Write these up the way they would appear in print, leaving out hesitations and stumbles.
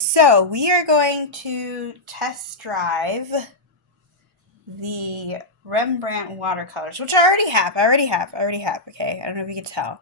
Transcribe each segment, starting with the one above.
So we are going to test drive the Rembrandt watercolors, which I already have. Okay, I don't know if you can tell.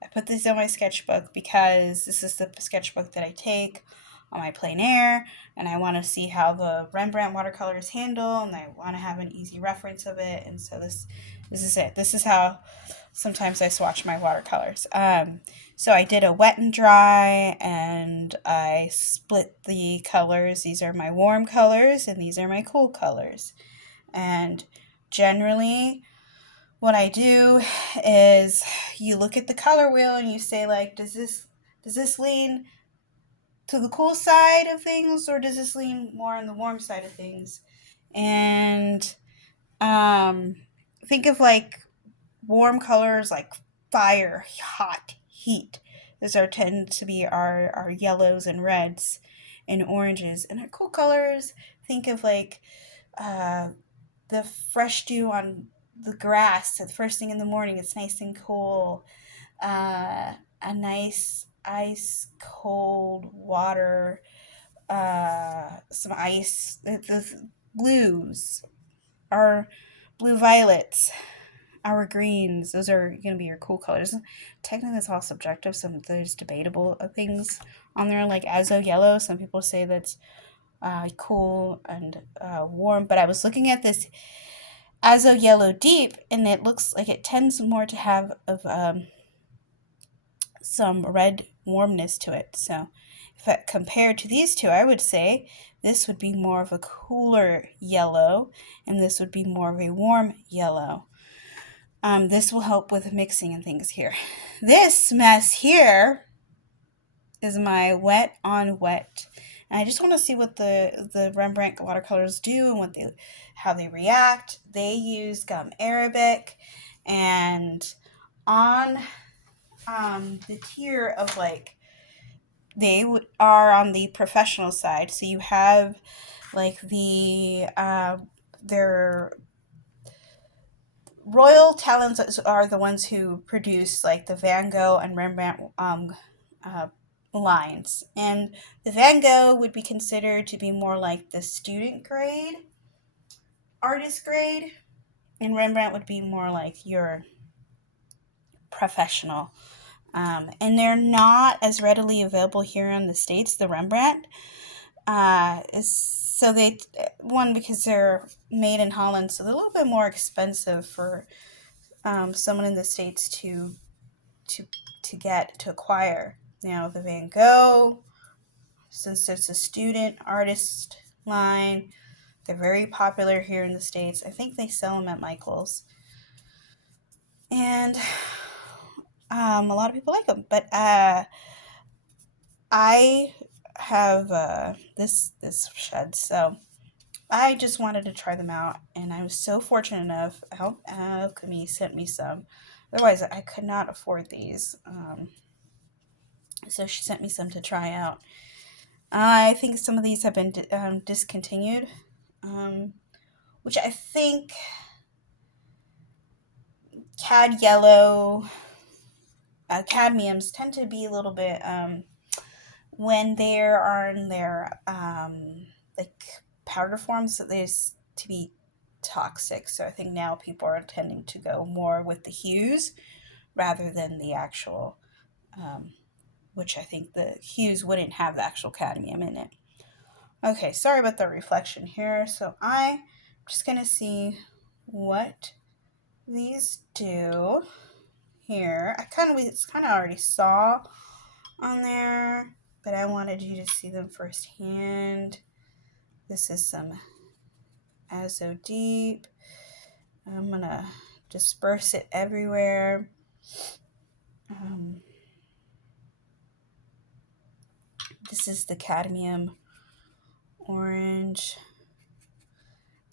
I put this in my sketchbook because this is the sketchbook that I take on my plein air, and I want to see how the Rembrandt watercolors handle, and I want to have an easy reference of it. And so this is it. This is how sometimes I swatch my watercolors. So I did a wet and dry, and I split the colors. These are my warm colors, and these are my cool colors. And generally, what I do is you look at the color wheel and you say, like, does this lean to the cool side of things, or does this lean more on the warm side of things? And um, think of like warm colors like fire, hot, heat. Those are tend to be our yellows and reds and oranges. And our cool colors, think of like uh, the fresh dew on the grass at the first thing in the morning. It's nice and cool. A nice ice cold water, some ice, the blues, our blue violets, our greens. Those are going to be your cool colors. Technically, it's all subjective. There's debatable things on there, like Azo Yellow. Some people say that's cool and warm. But I was looking at this Azo Yellow Deep, and it looks like it tends more to have of some red warmness to it. So if I compared to these two, I would say this would be more of a cooler yellow, and this would be more of a warm yellow. This will help with mixing and things here. This mess here is my wet on wet. And I just want to see what the Rembrandt watercolors do and how they react. They use gum arabic, and on the tier of like are on the professional side. So you have like their Royal Talens are the ones who produce like the Van Gogh and Rembrandt uh, lines, and the Van Gogh would be considered to be more like the student grade, artist grade, and Rembrandt would be more like your professional. And they're not as readily available here in the States. The Rembrandt is so they one because they're made in Holland, so they're a little bit more expensive for someone in the States to to acquire. Now the Van Gogh, since it's a student artist line, they're very popular here in the States. I think they sell them at Michael's, and a lot of people like them. But I have this shed, so I just wanted to try them out, and I was so fortunate enough. Alchemy sent me some. Otherwise, I could not afford these. So she sent me some to try out. I think some of these have been discontinued, um, which I think yellow, cadmiums tend to be a little bit when they are in their like powder forms, so there's to be toxic. So I think now people are tending to go more with the hues rather than the actual, um, which I think the hues wouldn't have the actual cadmium in it. Okay, sorry about the reflection here. So I'm just gonna see what these do here. It's kind of already saw on there, but I wanted you to see them firsthand. This is some Azo Deep. I'm gonna disperse it everywhere. Um, this is the cadmium orange.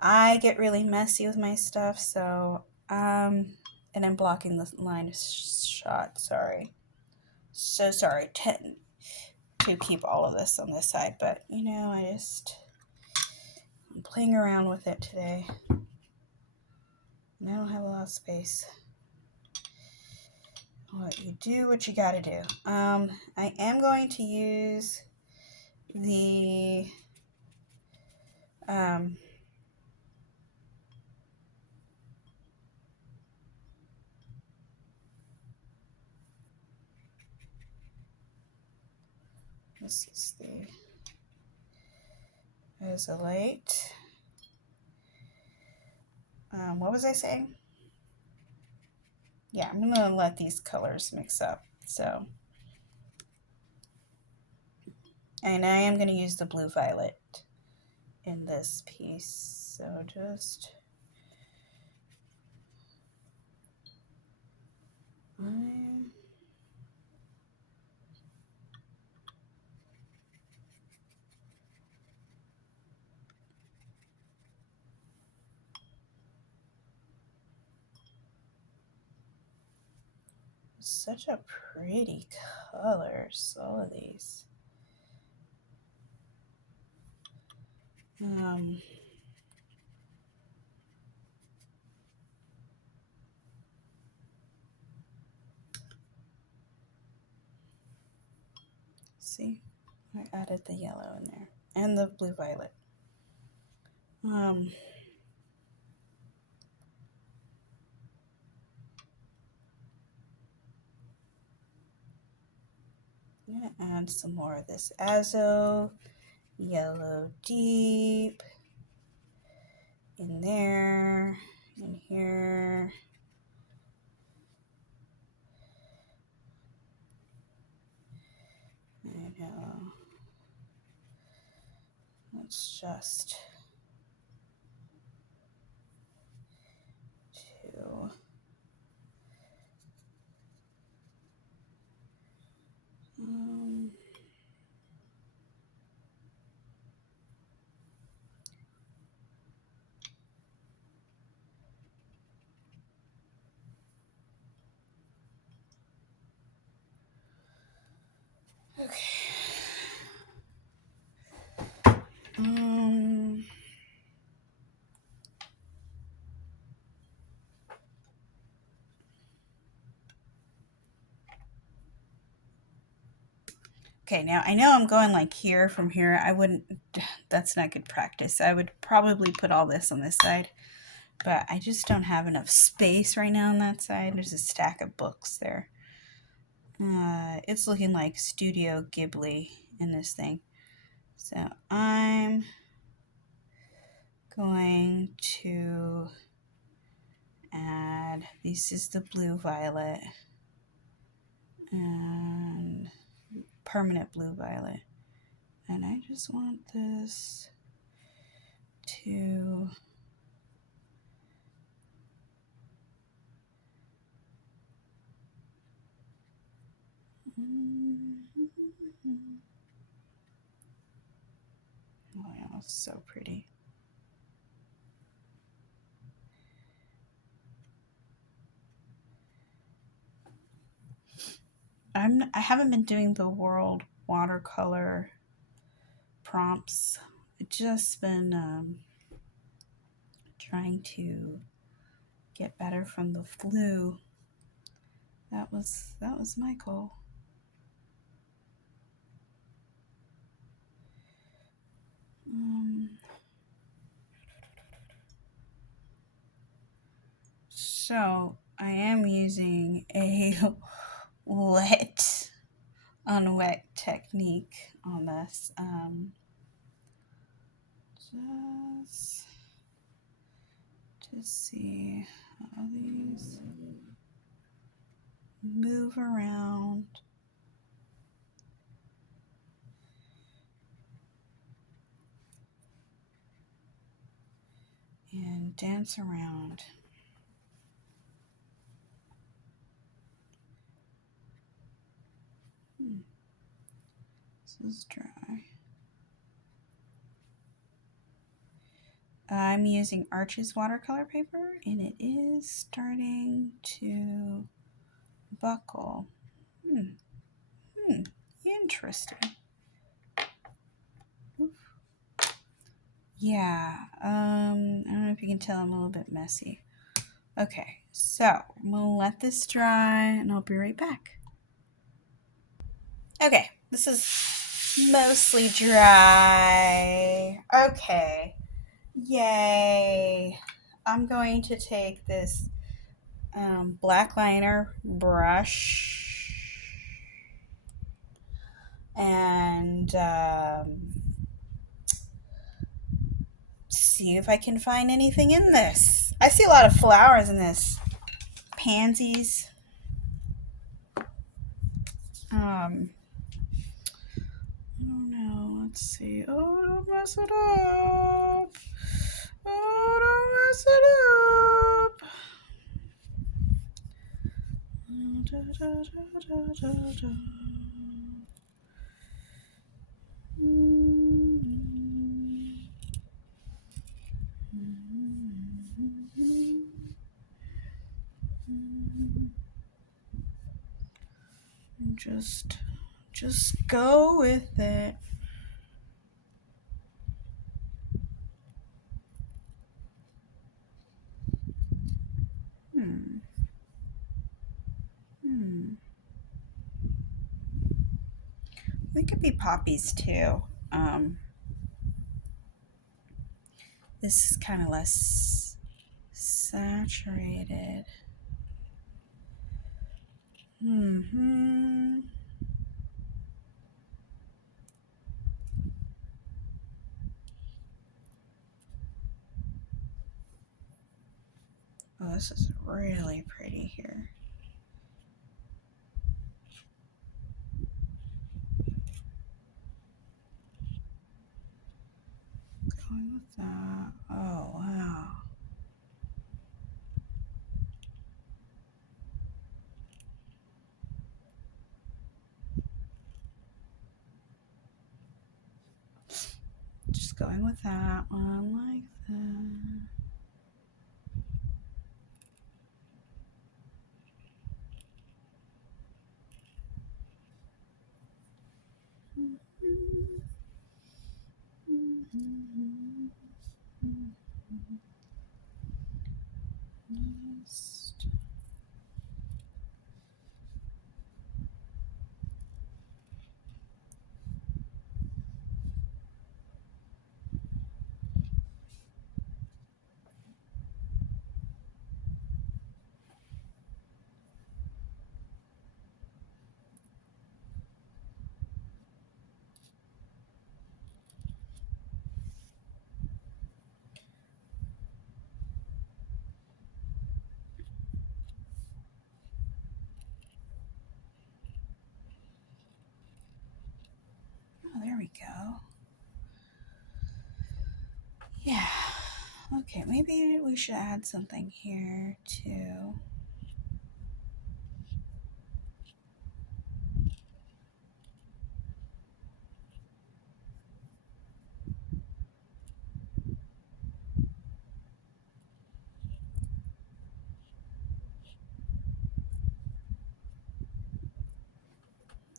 I get really messy with my stuff, so and I'm blocking the line of shot. Sorry, so sorry to keep all of this on this side, but I'm playing around with it today, and I don't have a lot of space. I'll let you do what you gotta do. I am going to use the this is the Azo Light. What was I saying? Yeah, I'm gonna let these colors mix up. So, and I am gonna use the blue violet in this piece. So just such a pretty colors, all of these. See, I added the yellow in there and the blue violet. I'm gonna add some more of this Azo Yellow Deep in there, in here. I know. Let's just two. Okay. Okay, now I know I'm going like here from here. I wouldn't, that's not good practice. I would probably put all this on this side, but I just don't have enough space right now on that side. There's a stack of books there. It's looking like Studio Ghibli in this thing. So I'm going to add, this is the blue violet and permanent blue violet. And I just want this to oh yeah, it's so pretty. I haven't been doing the world watercolor prompts. I've just been trying to get better from the flu. That was my goal. So I am using a wet on wet technique on this. Just to see how these move around. And dance around. This is dry. I'm using Arches watercolor paper and it is starting to buckle. Interesting. Oof. Yeah, I don't know if you can tell I'm a little bit messy. Okay, so I'm gonna let this dry and I'll be right back. Okay, this is Mostly dry. Okay. Yay. I'm going to take this blackliner brush and see if I can find anything in this. I see a lot of flowers in this. Pansies. I don't know. Let's see. Oh, don't mess it up. Oh, don't mess it up. Da, da, da, da, da, da. Just go with it. They could be poppies too. This is kind of less saturated. Oh, this is really pretty here. Going with that. Oh, wow. Just going with that one like that. Oh, there we go. Yeah. Okay, maybe we should add something here too.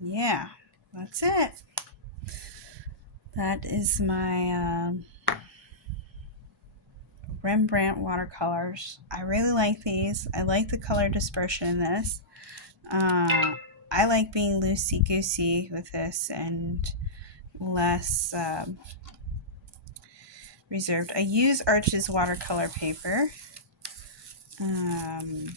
Yeah, that's it. That is my Rembrandt watercolors. I really like these. I like the color dispersion in this. I like being loosey-goosey with this and less reserved. I use Arches watercolor paper on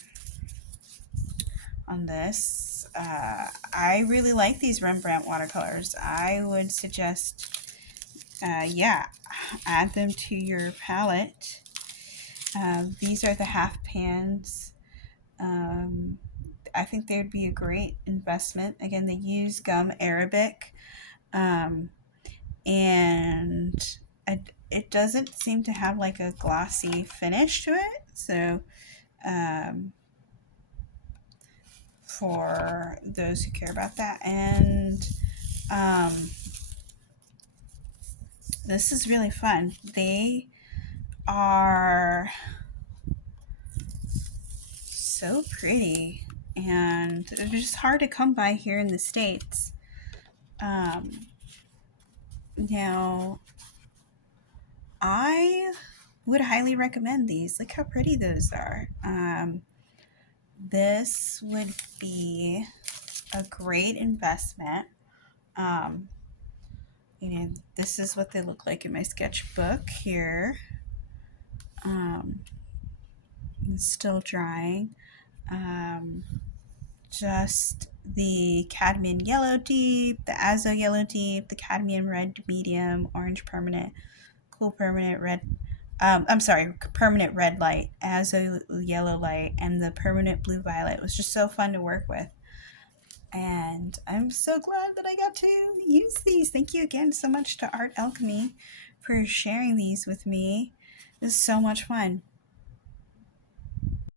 this. I really like these Rembrandt watercolors. I would suggest, yeah, add them to your palette. These are the half pans. I think they would be a great investment. Again, they use gum arabic, and it doesn't seem to have like a glossy finish to it. So, for those who care about that, and this is really fun. They are so pretty, and they're just hard to come by here in the States. Now, I would highly recommend these. Look how pretty those are. This would be a great investment. this is what they look like in my sketchbook here. It's still drying. Just the Cadmium Yellow Deep, the Azo Yellow Deep, the Cadmium Red Medium, Orange Permanent, Cool Permanent Red, Permanent Red Light, Azo Yellow Light, and the Permanent Blue Violet. It was just so fun to work with. And I'm so glad that I got to use these. Thank you again so much to Art Alchemy for sharing these with me. This is so much fun.